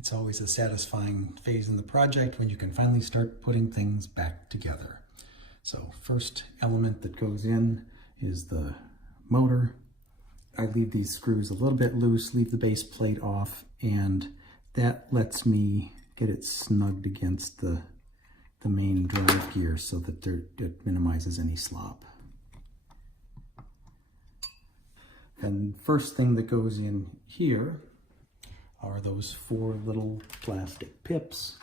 It's always a satisfying phase in the project when you can finally start putting things back together. So first element that goes in is the motor. I leave these screws a little bit loose, leave the base plate off, and that lets me get it snugged against the main drive gear so that it minimizes any slop. And first thing that goes in here are those 4 little plastic pips.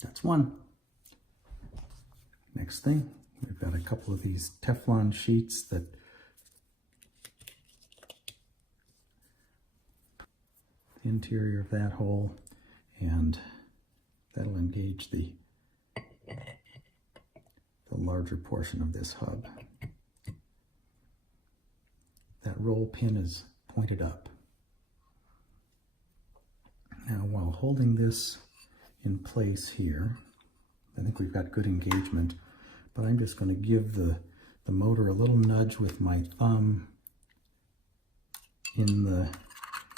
That's one. Next thing, we've got a couple of these Teflon sheets that the interior of that hole, and that'll engage the larger portion of this hub. That roll pin is pointed up. Now, while holding this in place here, I think we've got good engagement, but I'm just going to give the motor a little nudge with my thumb in the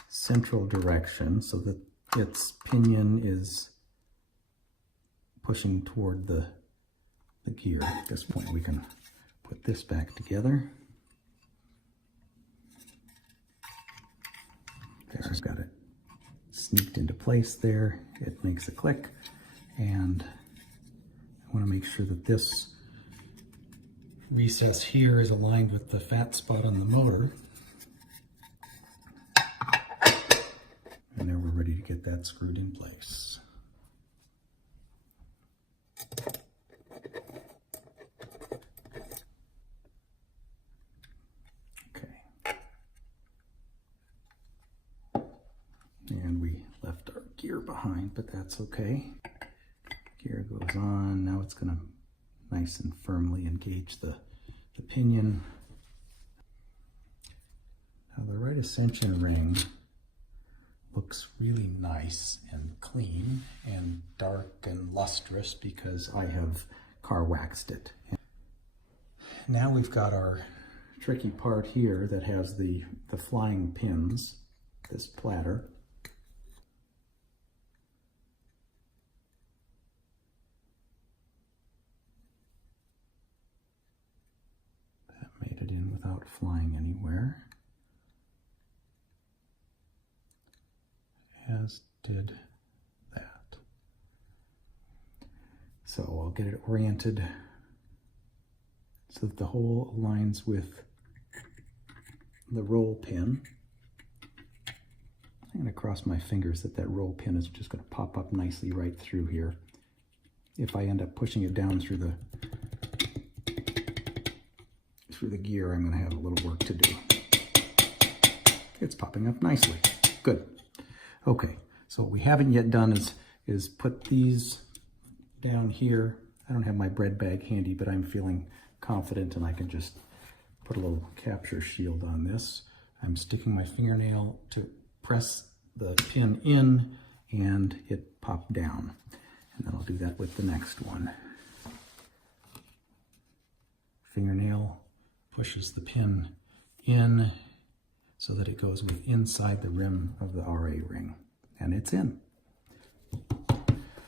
central direction so that its pinion is pushing toward the gear. At this point, we can put this back together. There, I've got it sneaked into place there. It makes a click, and I want to make sure that this recess here is aligned with the fat spot on the motor. And now we're ready to get that screwed in place. And we left our gear behind, but that's okay. Gear goes on. Now it's going to nice and firmly engage the pinion. Now the right ascension ring looks really nice and clean and dark and lustrous because I have car waxed it. Now we've got our tricky part here that has the flying pins, this platter. Without flying anywhere, as did that. So I'll get it oriented so that the hole aligns with the roll pin. I'm going to cross my fingers that roll pin is just going to pop up nicely right through here. If I end up pushing it down through the gear, I'm going to have a little work to do. It's popping up nicely. Good. Okay, so what we haven't yet done is put these down here. I don't have my bread bag handy, but I'm feeling confident and I can just put a little capture shield on this. I'm sticking my fingernail to press the pin in and it popped down. And then I'll do that with the next one. Fingernail pushes the pin in so that it goes inside the rim of the RA ring, and it's in.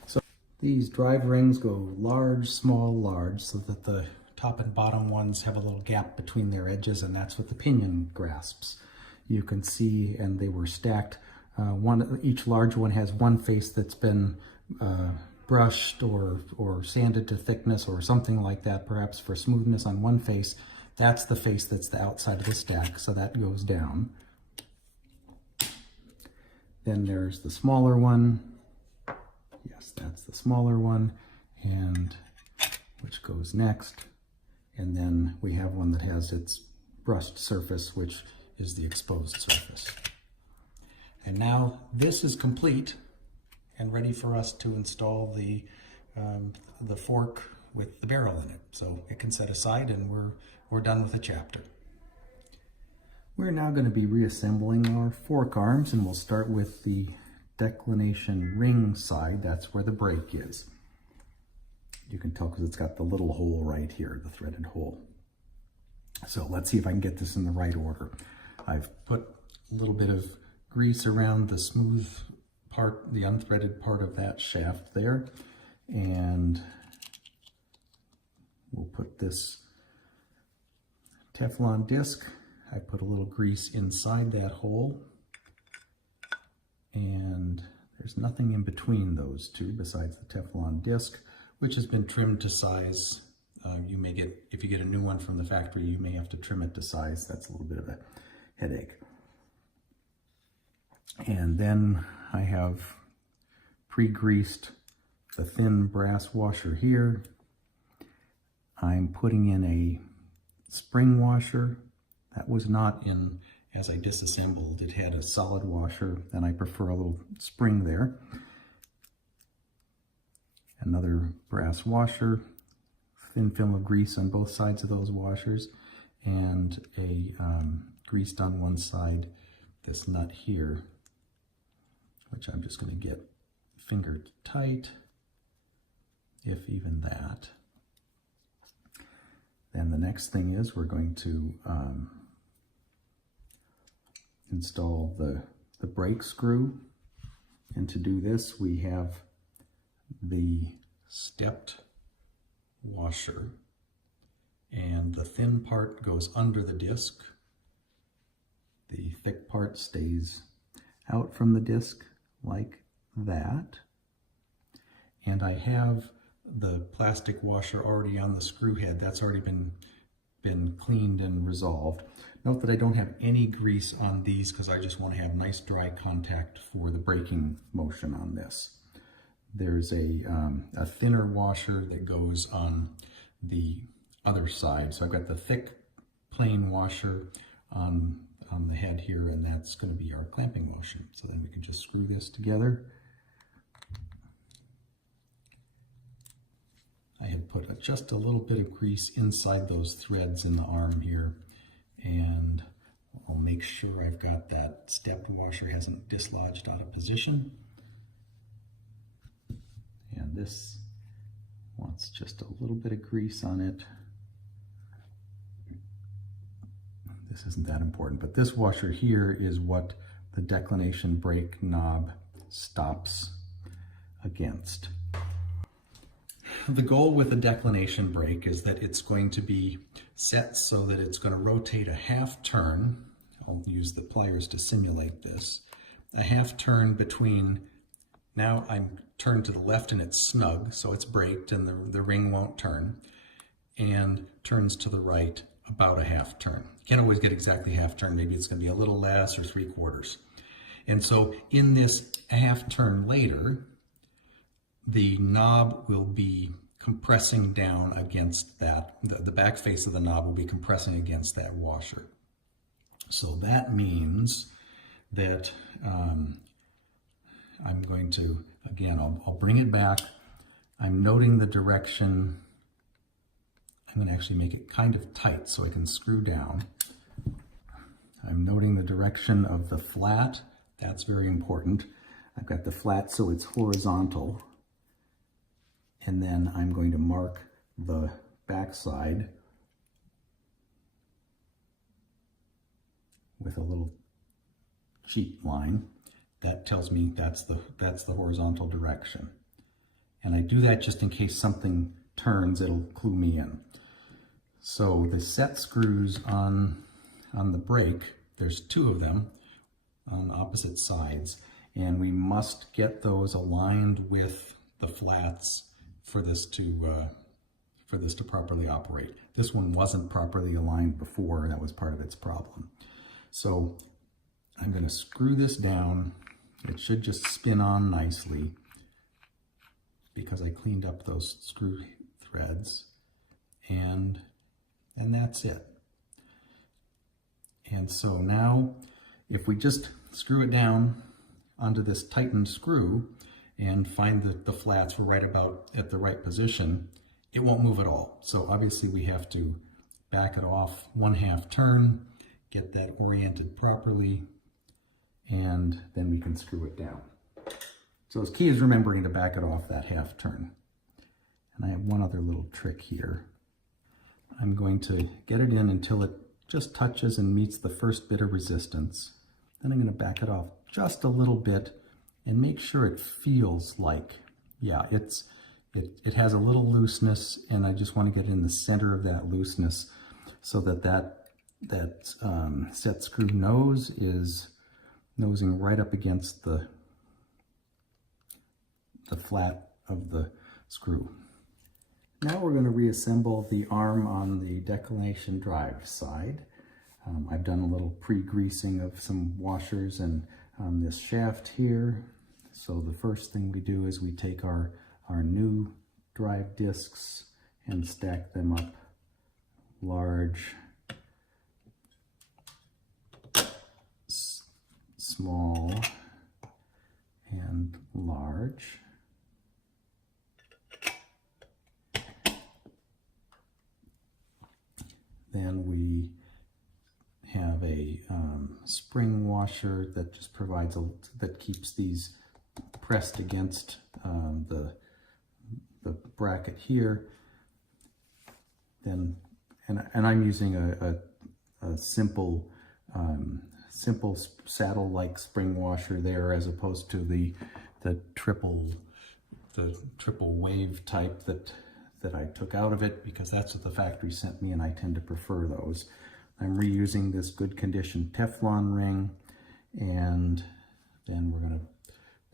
So these drive rings go large, small, large, so that the top and bottom ones have a little gap between their edges, and that's what the pinion grasps. You can see, and they were stacked. Each large one has one face that's been brushed or sanded to thickness or something like that, perhaps for smoothness on one face. That's the face that's the outside of the stack, so that goes down. Then there's the smaller one. Yes, that's the smaller one, and which goes next. And then we have one that has its brushed surface, which is the exposed surface. And now this is complete and ready for us to install the fork with the barrel in it. So it can set aside, and we're done with the chapter. We're now going to be reassembling our fork arms, and we'll start with the declination ring side. That's where the brake is. You can tell because it's got the little hole right here, the threaded hole. So let's see if I can get this in the right order. I've put a little bit of grease around the smooth part, the unthreaded part of that shaft there. And we'll put this Teflon disc. I put a little grease inside that hole. And there's nothing in between those two besides the Teflon disc, which has been trimmed to size. You may get, if you get a new one from the factory, you may have to trim it to size. That's a little bit of a headache. And then I have pre-greased the thin brass washer here. I'm putting in a spring washer. That was not in, as I disassembled, it had a solid washer, and I prefer a little spring there. Another brass washer, thin film of grease on both sides of those washers, and a greased on one side, this nut here, which I'm just going to get fingered tight, if even that. Then the next thing is we're going to install the brake screw. And to do this, we have the stepped washer, and the thin part goes under the disc. The thick part stays out from the disc like that. And I have the plastic washer already on the screw head. That's already been cleaned and resolved. Note that I don't have any grease on these because I just want to have nice dry contact for the braking motion on this. There's a thinner washer that goes on the other side. So I've got the thick plain washer on the head here, and that's going to be our clamping motion. So then we can just screw this together. I had put just a little bit of grease inside those threads in the arm here, and I'll make sure I've got that stepped washer hasn't dislodged out of position. And this wants just a little bit of grease on it. This isn't that important, but this washer here is what the declination brake knob stops against. The goal with a declination brake is that it's going to be set so that it's going to rotate a half turn. I'll use the pliers to simulate this. A half turn between, now I'm turned to the left and it's snug, so it's braked and the ring won't turn, and turns to the right about a half turn. You can't always get exactly half turn. Maybe it's going to be a little less or 3/4. And so in this half turn later, the knob will be compressing down against that. The back face of the knob will be compressing against that washer. So that means that I'm going to, again, I'll bring it back. I'm noting the direction. I'm going to actually make it kind of tight so I can screw down. I'm noting the direction of the flat. That's very important. I've got the flat so it's horizontal. And then I'm going to mark the backside with a little cheat line. That tells me that's the horizontal direction. And I do that just in case something turns, it'll clue me in. So the set screws on the brake, there's 2 of them on opposite sides, and we must get those aligned with the flats for this to properly operate. This one wasn't properly aligned before, that was part of its problem. So I'm going to screw this down. It should just spin on nicely because I cleaned up those screw threads, and that's it. And so now if we just screw it down onto this tightened screw and find that the flats were right about at the right position, it won't move at all. So obviously we have to back it off 1/2 turn, get that oriented properly, and then we can screw it down. So the key is remembering to back it off that 1/2 turn. And I have one other little trick here. I'm going to get it in until it just touches and meets the first bit of resistance. Then I'm going to back it off just a little bit and make sure it feels like, yeah, it has a little looseness, and I just want to get in the center of that looseness so that set screw nose is nosing right up against the flat of the screw. Now we're going to reassemble the arm on the declination drive side. I've done a little pre-greasing of some washers and on this shaft here. So the first thing we do is we take our new drive discs and stack them up large, small, and large. Then we have a spring washer that just provides that keeps these pressed against the bracket here. Then, and I'm using a simple saddle-like spring washer there, as opposed to the triple wave type that I took out of it, because that's what the factory sent me and I tend to prefer those. I'm reusing this good condition Teflon ring, and then we're going to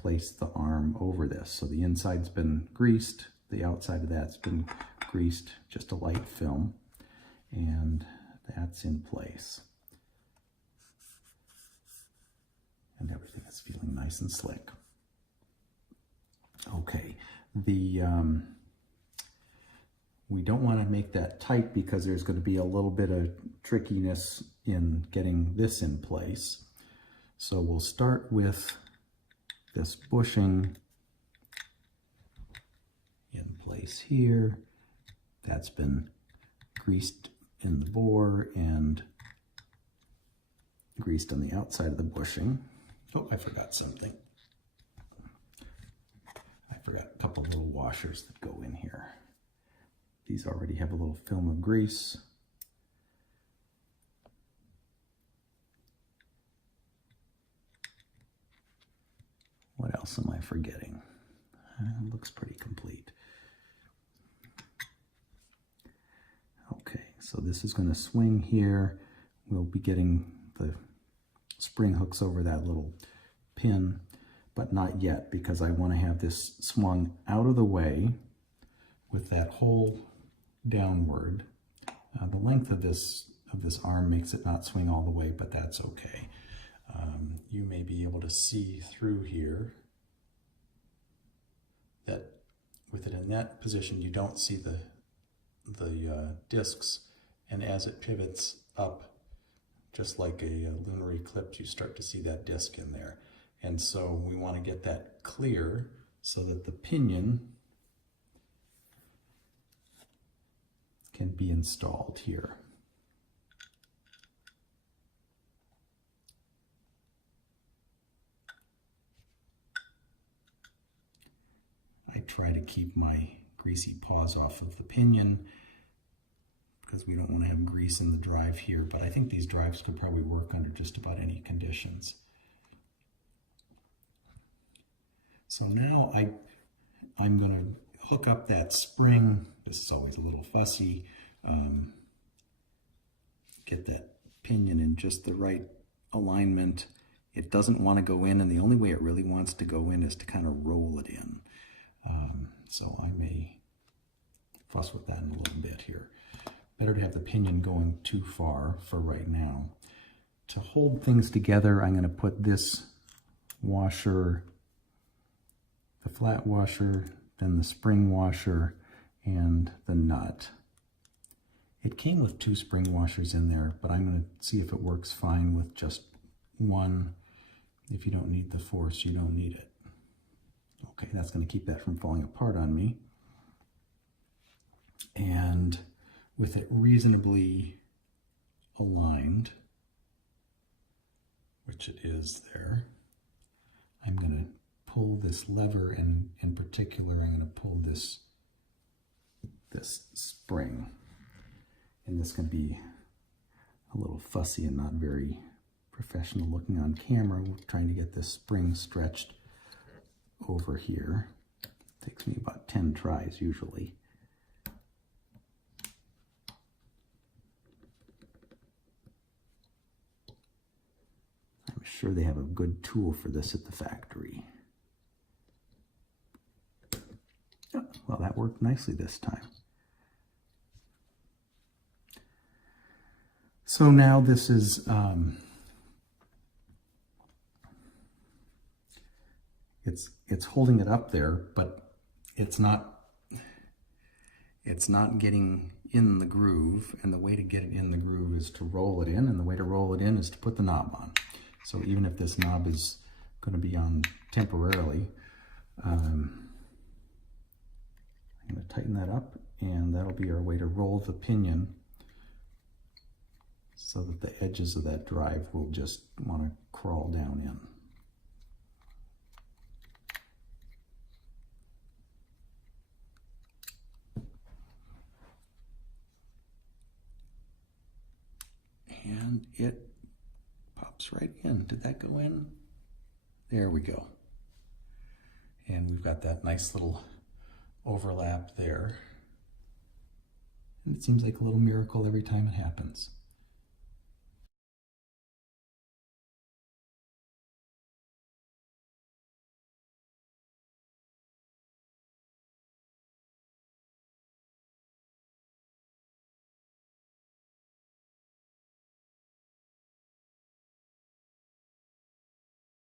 place the arm over this. So the inside's been greased, the outside of that's been greased, just a light film, and that's in place. And everything is feeling nice and slick. Okay, we don't want to make that tight because there's going to be a little bit of trickiness in getting this in place. So we'll start with this bushing in place here. That's been greased in the bore and greased on the outside of the bushing. Oh, I forgot something. I forgot a couple little washers that go in here. These already have a little film of grease. What else am I forgetting? It looks pretty complete. Okay, so this is going to swing here. We'll be getting the spring hooks over that little pin, but not yet, because I want to have this swung out of the way with that hole downward. The length of this arm makes it not swing all the way, but that's okay. You may be able to see through here that with it in that position, you don't see the discs, and as it pivots up, just like a lunar eclipse, you start to see that disc in there. And so we want to get that clear so that the pinion can be installed here. I try to keep my greasy paws off of the pinion because we don't want to have grease in the drive here, but I think these drives could probably work under just about any conditions. So now I'm going to hook up that spring. This is always a little fussy. Get that pinion in just the right alignment. It doesn't want to go in, and the only way it really wants to go in is to kind of roll it in. So I may fuss with that in a little bit here. Better to have the pinion going too far for right now. To hold things together, I'm going to put this washer, the flat washer, then the spring washer, and the nut. It came with 2 spring washers in there, but I'm going to see if it works fine with just one. If you don't need the force, you don't need it. Okay, that's going to keep that from falling apart on me. And with it reasonably aligned, which it is there, I'm going to pull this lever, and in particular, I'm going to pull this this spring. And this can be a little fussy and not very professional looking on camera. We're trying to get this spring stretched over here. It takes me about 10 tries usually. I'm sure they have a good tool for this at the factory. Oh, well, that worked nicely this time. So now this is it's holding it up there, but it's not getting in the groove, and the way to get it in the groove is to roll it in, and the way to roll it in is to put the knob on. So even if this knob is going to be on temporarily, I'm going to tighten that up, and that'll be our way to roll the pinion so that the edges of that drive will just want to crawl down in. And it pops right in. Did that go in? There we go. And we've got that nice little overlap there. And it seems like a little miracle every time it happens.